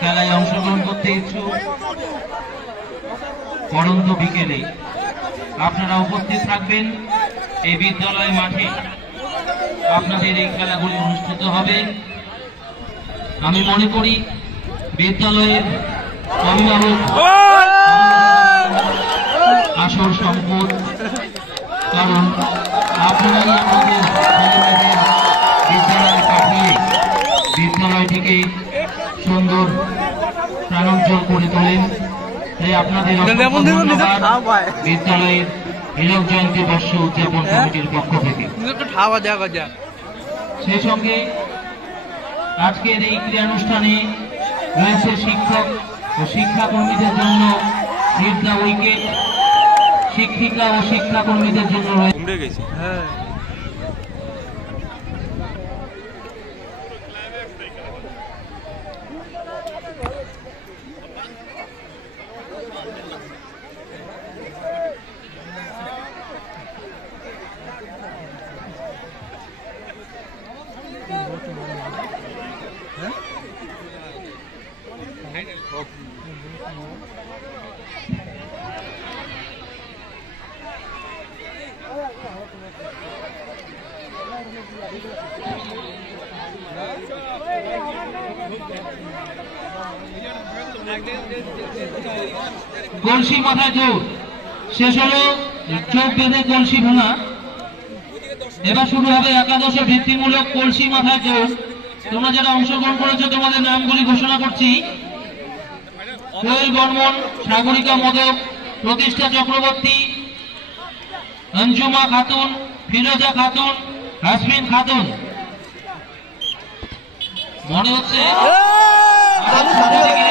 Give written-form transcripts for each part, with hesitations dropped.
খেলায় অংশগ্রহণ করতে ইচ্ছুক পড়ন্ত বিকেলে আপনারা উপস্থিত থাকবেন এই বিদ্যালয় মাঠে। আপনাদের এই খেলাগুলি অনুষ্ঠিত হবে। আমি মনে করি বিদ্যালয়ের অভিভাবক আসল সম্পদ, কারণ আপনারাই আমাদের ছেলেমেয়েদের বিদ্যালয়ে পাঠিয়ে বিদ্যালয়টিকে সুন্দর প্রাণোজ্জ্বল করে তোলেন। তাই আপনাদের বিদ্যালয়ের হীরক জয়ন্তী বর্ষ উদযাপন কমিটির পক্ষ থেকে। সেই সঙ্গে আজকের এই ক্রীড়ানুষ্ঠানে রয়েছে শিক্ষক ও শিক্ষাকর্মীদের জন্য নির্দা উইকেট, শিক্ষিকা ও শিক্ষাকর্মীদের জন্য রয়েছে কলসি মাথায় জোর শেষ হলো, চোখ বেঁধে কলসি ভাঙা। এবার শুরু হবে একাদশ ভিত্তিমূলক কলসি মাথায় জোর। তোমরা যারা অংশগ্রহণ করেছো তোমাদের নামগুলি ঘোষণা করছি। কোয়েল বর্মন, সাগরিকা মোদক, প্রতিষ্ঠা চক্রবর্তী, অঞ্জুমা খাতুন, ফিরোজা খাতুন, হাসমিন খাতুন। মনে হচ্ছে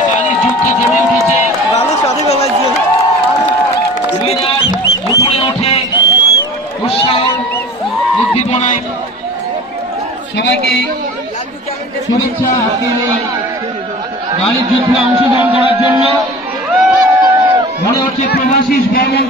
বালির যুদ্ধ জমে উঠেছে। উপরে ওঠে উৎসাহ উদ্দীপনায়। সবাইকে শুভেচ্ছা বালির যুদ্ধে অংশগ্রহণ করার জন্য। মনে হচ্ছে প্রভাশিস বর্মন।